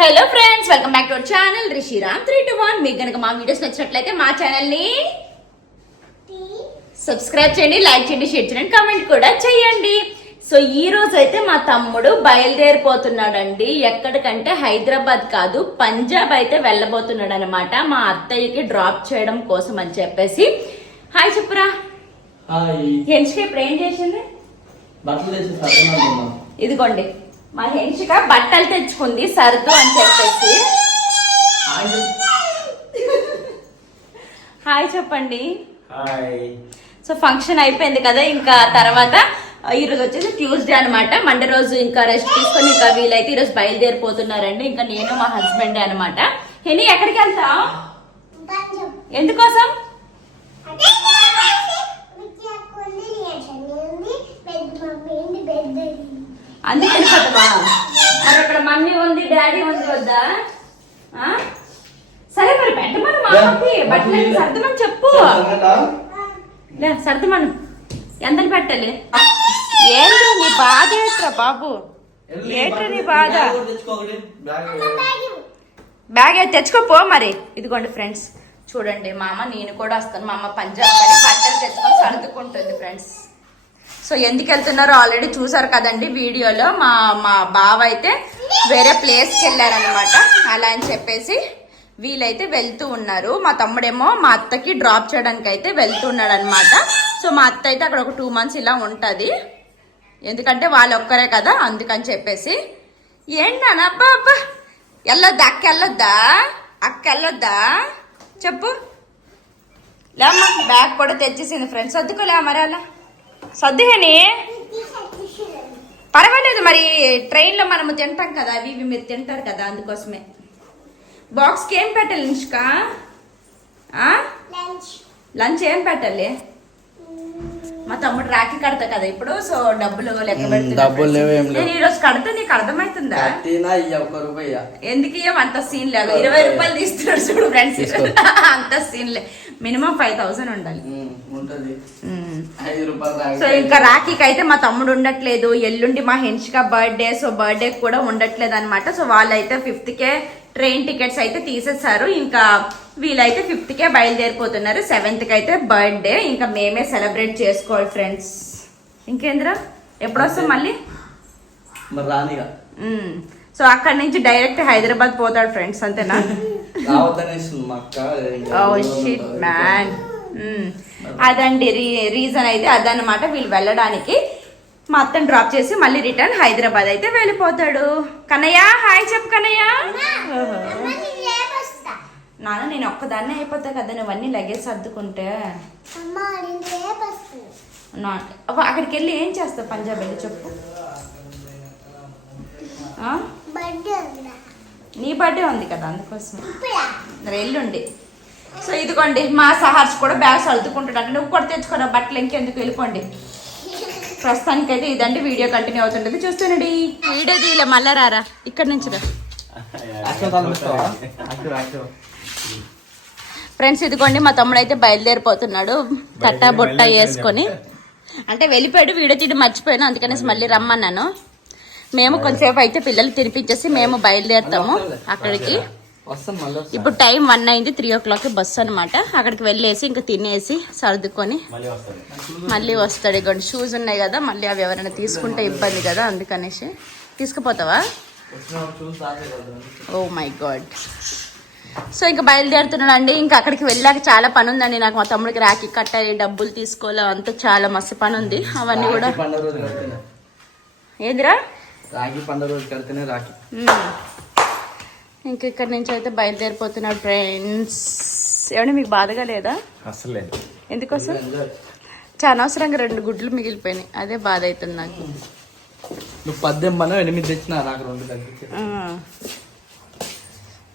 Hello friends welcome back to our channel Rishiram three two one మీకు కనుక మా videos నచ్చినట్లయితే మా ఛానల్ని సబ్స్క్రైబ్ చేయండి లైక్ చేయండి షేర్ చేయండి కామెంట్ కూడా చేయండి. సో ఈ రోజు అయితే మా తమ్ముడు బయలుదేరిపోతున్నాడండి. ఎక్కడికంటే హైదరాబాద్ కాదు పంజాబ్ అయితే వెళ్ళబోతున్నాడు అనమాట మా అత్తయ్యకి డ్రాప్ చేయడం కోసం అని చెప్పేసి. హాయ్ చెప్పురా హెన్షిక ఇప్పుడు ఏం చేసింది? ఇదిగోండి. మా హెన్షిక బట్టలు తెచ్చుకుంది సర్దు అని చెప్పేసి. హాయ్. చెప్పండి. హాయ్. సో ఫంక్షన్ అయిపోయింది కదా ఇంకా తర్వాత ఆ, ఈ రోజు వచ్చేసి ట్యూస్డే అన్నమాట. మండే రోజు ఇంకా రెస్ట్ తీసుకొని ఇంకా వీలైతే ఈ రోజు బయలుదేరిపోతున్నారండి. ఇంకా నేను మా హస్బెండ్ అన్నమాట. హెని ఎక్కడికి వెళ్తా ఎందుకోసం? అందుకని పోతావా మరి అక్కడ మమ్మీ ఉంది డాడీ ఉంది వద్దా? ఆ? సరే మరి పెట్టమను మా అమ్మకి. బట్టలు సర్దమని చెప్పు. లే సర్దమను. ఎంతని పెట్టాలి? ఏంట్రా నీ బాధ ఏంట్రా బాబు? ఏంట్రా నీ బాధ? బ్యాగ్ అయితే తెచ్చుకోపో మరి. ఇదిగోండి ఫ్రెండ్స్. చూడండి మా అమ్మ నేను కూడా వస్తాను. మా అమ్మ పంజాబ్ కానీ బట్టలు తెచ్చుకొని సర్దుకుంటుంది ఫ్రెండ్స్. సో ఎందుకు వెళ్తున్నారో ఆల్రెడీ చూసారు కదండి వీడియోలో. మా మా బావ అయితే వేరే ప్లేస్కి వెళ్ళారనమాట అలా అని చెప్పేసి వీళ్ళైతే వెళ్తూ ఉన్నారు. మా తమ్ముడేమో మా అత్తకి డ్రాప్ చేయడానికి అయితే వెళ్తున్నాడు అనమాట సో మా అత్త అయితే అక్కడ ఒక టూ మంత్స్ ఇలా ఉంటుంది. ఎందుకంటే వాళ్ళు ఒక్కరే కదా అందుకని చెప్పేసి. ఏంటన్నా అబ్బా అబ్బా వెళ్ళొద్దా అక్క వెళ్ళొద్దా అక్క వెళ్ళొద్దా చెప్పు. లేమ్మా బ్యాగ్ కూడా తెచ్చేసింది ఫ్రెండ్స్ వద్దుకోలే మరి అలా సర్దుగాని పర్వాలేదు మరి ట్రైన్లో మనము తింటాం కదా అవి ఇవి మీరు తింటారు కదా అందుకోసమే. బాక్స్కి ఏం పెట్టాలి నిష్కా? లంచ్ ఏం పెట్టాలి? మా తమ్ముడు రాఖీ కడతా కదా ఇప్పుడు సో డబ్బులు లెక్క డబ్బులు. నేను ఈ రోజు కడతా నీకు అర్థమవుతుందా? ఇయ్య ఎందుకు ఇవ్వం అంత సీన్ లేదు ఇరవై రూపాయలు తీస్తున్నాడు చూడు ఫ్రెండ్స్. అంత సీన్ లే మినిమం ఫైవ్ థౌసండ్ ఉండాలి. సో ఇంకా రాఖీకి అయితే మా తమ్ముడు ఉండట్లేదు. ఎల్లుండి మా హెన్షిక బర్త్డే సో బర్త్డే కూడా ఉండట్లేదు అనమాట సో వాళ్ళైతే ఫిఫ్త్ కే ట్రైన్ టికెట్స్ అయితే తీసేసారు ఇంకా వీళ్ళైతే ఫిఫ్త్ కే బయలుదేరిపోతున్నారు. సెవెంత్కి అయితే బర్త్డే ఇంకా మేమే సెలబ్రేట్ చేసుకోవాలి ఫ్రెండ్స్ ఇంకేంద్రా? ఎప్పుడు వస్తాం మళ్ళీ? మరి రానిగా. మ్మ్. సో అక్కడి నుంచి డైరెక్ట్ హైదరాబాద్ పోతాడు ఫ్రెండ్స్ అంతేనా? షిట్ మ్యాన్ అదండి రీ రీజన్ అయితే అదనమాట వీళ్ళు వెళ్ళడానికి మా అత్తని డ్రాప్ చేసి మళ్ళీ రిటర్న్ హైదరాబాద్ అయితే వెళ్ళిపోతాడు. కన్నయ్య హాయ్ చెప్పు కన్నయ్య. ఓహో. నాన్న నేను ఒక్కదాన్నే అయిపోతా కదా నువ్వు అన్ని లగేజ్ సర్దుకుంటే? అక్కడికి వెళ్ళి ఏం చేస్తావు? పంజాబ్ వెళ్ళి చెప్పు. ఆ? నీ బర్త్డే ఉంది కదా అందుకోసం. ఎల్లుండి. సో ఇదిగోండి మా సహార్స్ కూడా బ్యాగ్ సర్దుకుంటాడు అంటే నువ్వు కూడా తెచ్చుకోరా బట్టలు ఇంకెందుకు? వెళ్ళిపోండి. ప్రస్తుతానికి అయితే ఇదండి. వీడియో కంటిన్యూ అవుతుంటది చూస్తానండి వీడియో తీయలే మళ్ళా రారా. ఇక్కడ నుంచి రా. ఫ్రెండ్స్ ఇదిగోండి మా తమ్ముడు అయితే బయలుదేరిపోతున్నాడు తట్టా బొట్ట వేసుకొని. అంటే వెళ్ళిపోయాడు వీడియో తీయడం మర్చిపోయాను అందుకనేసి మళ్ళీ రమ్మన్నాను. మేము కొంచెంసేపు అయితే పిల్లలు తినిపించేసి మేము బయలుదేరుతాము అక్కడికి. ఇప్పుడు టైం వన్ అయింది త్రీ ఓ క్లాక్ బస్ అనమాట అక్కడికి వెళ్ళేసి ఇంకా తినేసి సర్దుకొని మళ్ళీ వస్తాడు. ఇగోండి షూస్ ఉన్నాయి కదా మళ్ళీ అవి ఎవరైనా తీసుకుంటే ఇబ్బంది కదా అందుకనేసి. తీసుకుపోతావా. ఓ మై గాడ్ సో ఇంకా బయలుదేరుతున్నాడు అండి ఇంకా అక్కడికి వెళ్ళాక చాలా పని ఉందండి నాకు మా తమ్ముడికి రాఖీ కట్టాలి డబ్బులు తీసుకోవాలి అంతా చాలా మస్తు పని ఉంది అవన్నీ కూడా ఏదిరా? రాఖీ పండుగ రోజు కడితేనే రాఖీ. మ్మ్. ఇంక ఇక్కడ నుంచి అయితే బయలుదేరిపోతున్నాడు ఫ్రెండ్స్. ఏమంటే మీకు బాధగా లేదా? అసలేదు ఎందుకోసం? చాలా అనవసరంగా రెండు గుడ్లు మిగిలిపోయినాయి. అదే బాధ అవుతుంది నాకు. నువ్వు పద్దెమ్మను ఎనిమిది తెచ్చినా నాకు రెండు.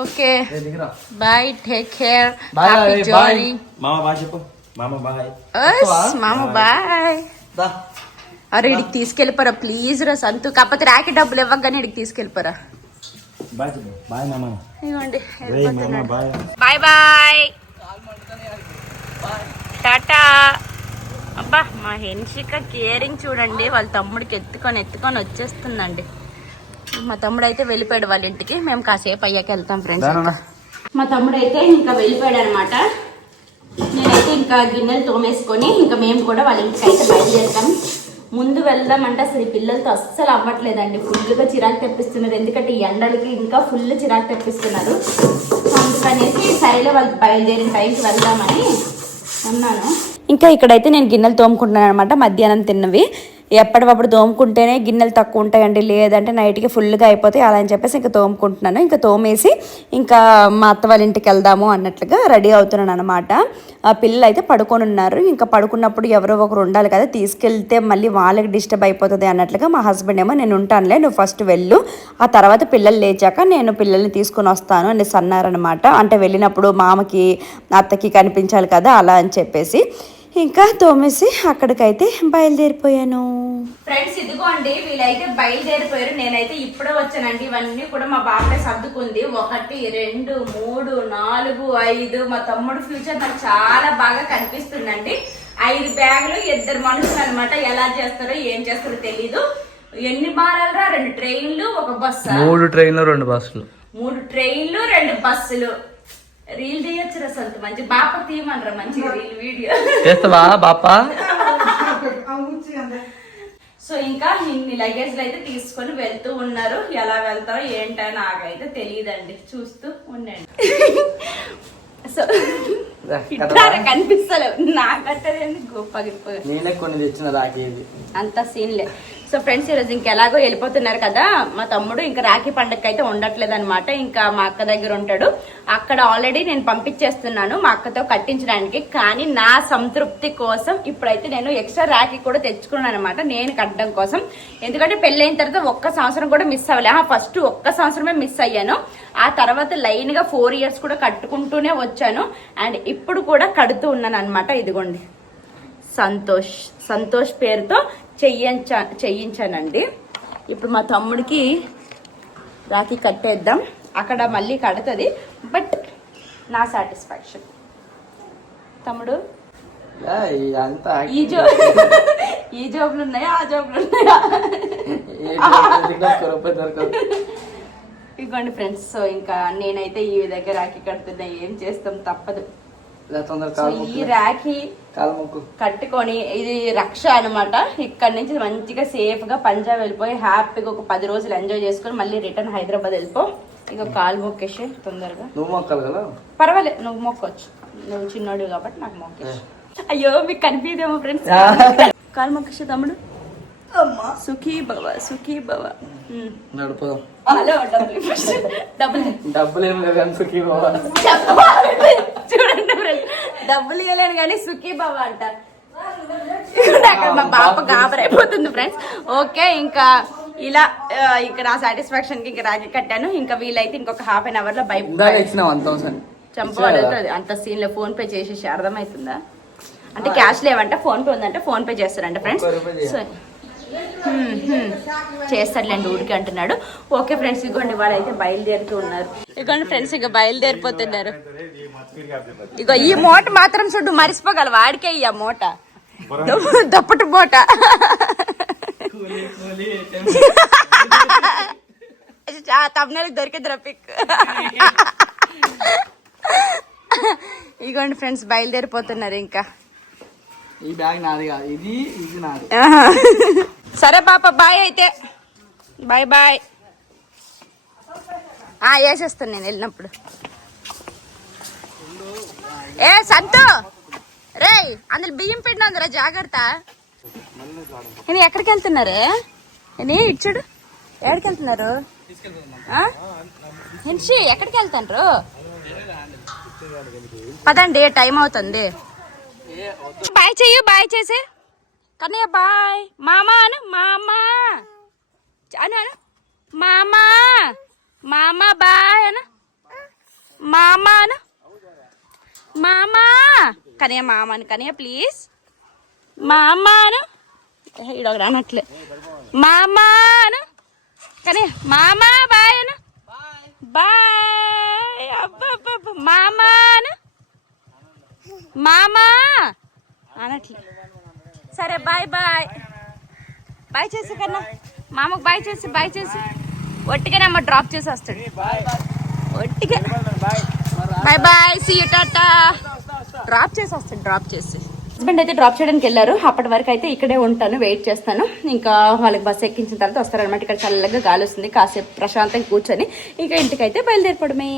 Okay bye take care happy. Journey మామ బాయ్ చెప్పు. మామ బాయ్ మామ బాయ్ దా అరే ఇడికి తీసుకెళ్ళిపోరా ప్లీజ్ రా సంతు. కాకపోతే రాకి డబ్బులు ఇవ్వగానే ఇడికి తీసుకెళ్ళిపోరా. బాయ్ చెప్పు. బాయ్ మామ ఇవ్వండి బాయ్ బాయ్ టాటా. అబ్బా మా హెన్షిక కేరింగ్ చూడండి వాళ్ళ తమ్ముడికి ఎత్తుకొని ఎత్తుకొని వచ్చేస్తుందండి. మా తమ్ముడు అయితే వెళ్ళిపోయాడు వాళ్ళ ఇంటికి. మేము కాసేపు అయ్యాక వెళ్తాం ఫ్రెండ్స్ మా తమ్ముడు అయితే ఇంకా వెళ్ళిపోయాడు అనమాట నేనైతే ఇంకా గిన్నెలు తోమేసుకొని ఇంకా మేము కూడా వాళ్ళ ఇంటికి అయితే బయలుదేరుతాం. ముందు వెళ్దామంటే అసలు ఈ పిల్లలతో అస్సలు అవ్వట్లేదండి. ఫుల్గా చిరాకు తెప్పిస్తున్నారు. ఎందుకంటే ఈ ఎండలకి ఇంకా ఫుల్ చిరాకు తెప్పిస్తున్నారు. అందుకనేసి సరేలే వాళ్ళు బయలుదేరిన టైంకి వెళ్దామని ఉన్నాను. ఇంకా ఇక్కడైతే నేను గిన్నెలు తోముకుంటున్నాను అనమాట మధ్యాహ్నం తిన్నవి. ఎప్పటికప్పుడు తోముకుంటేనే గిన్నెలు తక్కువ ఉంటాయండి. లేదంటే నైట్కి ఫుల్గా అయిపోతాయి. అలా అని చెప్పేసి ఇంకా తోముకుంటున్నాను. ఇంకా తోమేసి ఇంకా మా అత్త వాళ్ళ ఇంటికి వెళ్దాము అన్నట్లుగా రెడీ అవుతున్నాను అనమాట ఆ పిల్లలు అయితే పడుకొని ఉన్నారు ఇంకా పడుకున్నప్పుడు ఎవరో ఒకరు ఉండాలి కదా తీసుకెళ్తే మళ్ళీ వాళ్ళకి డిస్టర్బ్ అయిపోతుంది అన్నట్లుగా మా హస్బెండ్ ఏమో నేను ఉంటానులే నువ్వు ఫస్ట్ వెళ్ళు. ఆ తర్వాత పిల్లలు లేచాక నేను పిల్లల్ని తీసుకొని వస్తాను అనేసి అన్నారనమాట అంటే వెళ్ళినప్పుడు మామకి అత్తకి కనిపించాలి కదా అలా అని చెప్పేసి. ఇంకా తోమేసి అక్కడికైతే బయలుదేరిపోయాను. ఫ్రెండ్స్ ఇదిగోండి వీళ్ళైతే బయలుదేరిపోయారు. నేనైతే ఇప్పుడే వచ్చానండి. ఇవన్నీ కూడా మా బాబాయ్ సర్దుకుంది. ఒకటి రెండు మూడు నాలుగు ఐదు. మా తమ్ముడు ఫ్యూచర్ నాకు చాలా బాగా కనిపిస్తుందండి. ఐదు బ్యాగులు ఇద్దరు మనుషులు అనమాట ఎలా చేస్తారో ఏం చేస్తారో తెలీదు. ఎన్ని మారాలరా రెండు ట్రైన్లు ఒక బస్సు? మూడు ట్రైన్లు రెండు బస్సులు. మూడు ట్రైన్లు రెండు బస్సులు. రీల్ తీయొచ్చు అసలు మంచి బాప తీయమనరా మంచి రీల్ వీడియో. చేస్తావా బాపా? సో ఇంకా ఇన్ని లగేజ్లు అయితే తీసుకొని వెళ్తూ ఉన్నారు. ఎలా వెళ్తారో ఏంటో నాకైతే తెలియదండి. చూస్తూ ఉండండి. సో కనిపిస్తలేవు నాకంటే గొప్ప నేనే కొన్ని తెచ్చిన రాకేది అంత సీన్లే సో ఫ్రెండ్స్ ఈరోజు ఇంకెలాగో వెళ్ళిపోతున్నారు కదా మా తమ్ముడు ఇంకా రాఖీ పండగకి అయితే ఉండట్లేదు అనమాట ఇంకా మా అక్క దగ్గర ఉంటాడు. అక్కడ ఆల్రెడీ నేను పంపించేస్తున్నాను మా అక్కతో కట్టించడానికి. కానీ నా సంతృప్తి కోసం ఇప్పుడైతే నేను ఎక్స్ట్రా రాఖీ కూడా తెచ్చుకున్నాను అనమాట నేను కట్టడం కోసం. ఎందుకంటే పెళ్ళైన తర్వాత ఒక్క సంవత్సరం కూడా మిస్ అవ్వలే. ఫస్ట్ ఒక్క సంవత్సరమే మిస్ అయ్యాను. ఆ తర్వాత లైన్గా ఫోర్ ఇయర్స్ కూడా కట్టుకుంటూనే వచ్చాను. అండ్ ఇప్పుడు కూడా కడుతూ ఉన్నాను అనమాట ఇదిగోండి. సంతోష్ సంతోష్ పేరుతో చెయ్యించ చెయ్యించానండి ఇప్పుడు మా తమ్ముడికి రాఖీ కట్టేద్దాం. అక్కడ మళ్ళీ కడుతుంది బట్ నా సాటిస్ఫాక్షన్. తమ్ముడు? ఈ జో ఈ జాబ్లు ఉన్నాయా ఆ జాబ్లు ఉన్నాయా ఇదిగోండి ఫ్రెండ్స్ సో ఇంకా నేనైతే ఈ దగ్గర రాఖీ కడుతున్నా ఏం చేస్తాం తప్పదు. ఈ మొక్కు రాఖీ కాలు మొక్కు. కట్టుకొని ఇది రక్ష అనమాట ఇక్కడ నుంచి మంచిగా సేఫ్గా పంజాబ్ వెళ్ళిపోయి హ్యాపీగా ఒక పది రోజులు ఎంజాయ్ చేసుకొని మళ్ళీ రిటర్న్ హైదరాబాద్ వెళ్ళిపో. ఇక కాలు మొక్కేసి తొందరగా. నువ్వు మొక్కాలి కదా? పర్వాలేదు నువ్వు మొక్కొచ్చు. నువ్వు చిన్నోడు కాబట్టి నాకు మొక్కేసి. అయ్యో మీకు కనిపించేమో ఫ్రెండ్స్ కాలు మొక్కేసి తమ్ముడు. సుఖీ భవ సుఖీ. నడుపుదాం హలో డబ్బులు. డబ్బులు డబ్బులు ఏం సుఖీ బాబా చూడండి. డబ్బులు ఇవ్వలేను కానీ సుఖీ బాబా అంట అక్కడ మా పాప గాబరైపోతుంది ఫ్రెండ్స్ ఓకే ఇంకా ఇలా ఆ, ఇంకా నా సాటిస్ఫాక్షన్కి ఇంకా రాజీ కట్టాను. ఇంకా వీలైతే ఇంకొక హాఫ్ అన్ అవర్లో బై ఇందాక ఇచ్చినావు వన్ థౌసండ్ చంపబడుతుంది అంత సీన్లో ఫోన్ పే చేసేసి అర్థమవుతుందా? అంటే క్యాష్ లేవంట ఫోన్ పే ఉందంటే ఫోన్ పే చేస్తారంట ఫ్రెండ్స్ చేస్తాడులేండి ఊరికి అంటున్నాడు. ఓకే ఫ్రెండ్స్ ఇగోండి వాళ్ళైతే బయలుదేరుతూ ఉన్నారు ఇగోండి ఫ్రెండ్స్ ఇక బయలుదేరిపోతున్నారు. ఇగో ఈ మూట మాత్రం చూడు మరిసిపోగల వాడికే ఈ ఆ మూట. దప్పటి మూట. తమిళనాడు దొరికింది రపిక్ ఇగోండి ఫ్రెండ్స్ బయలుదేరిపోతున్నారు ఇంకా. ఈ బ్యాగ్ నాది కాదు ఇది ఇది నాది. సరే పాప బాయ్ అయితే. Bye bye. ఆ వేసేస్తాను నేను వెళ్ళినప్పుడు. ఏ సంతు! రేయ్ అందులో బియ్యం పెట్టిన జాగ్రత్త. నేను ఎక్కడికి వెళ్తున్నారే? నేను ఇచ్చుడు ఎక్కడికి వెళ్తున్నారు? హిన్షి ఎక్కడికి వెళ్తాను పదండి టైం అవుతుంది. బాయ్ చెయ్యి బాయ్ చేసి. కన్నయ్య బాయ్ మామా అను మామా అను అను మామా మామా బాయ్ అను మామా అను మామా కనయ్య మామ అను కనయ్య ప్లీజ్ మామా అను ఇడొక అనట్లే మామా అను కనయ్య మామా బాయ్ అను బాయ్ అబ్బా మామా అను మామా అనట్లే సరే బాయ్ బాయ్ బాయ్ చేసి కన్నా. మామకు బాయ్ చేసి బాయ్ చేసి. ఒట్టిగానే అమ్మ డ్రాప్ చేసి వస్తాడు ఒట్టిగా బాయ్ బాయ్ సీ టాటా డ్రాప్ చేసి వస్తాడు డ్రాప్ చేసి. హస్బెండ్ అయితే డ్రాప్ చేయడానికి వెళ్ళారు. అప్పటి వరకు అయితే ఇక్కడే ఉంటాను వెయిట్ చేస్తాను. ఇంకా వాళ్ళకి బస్సు ఎక్కించిన తర్వాత వస్తారనమాట ఇక్కడ చల్లగా గాలి వస్తుంది. కాసేపు ప్రశాంతంగా కూర్చొని ఇంకా ఇంటికైతే బయలుదేరిపోవడమే.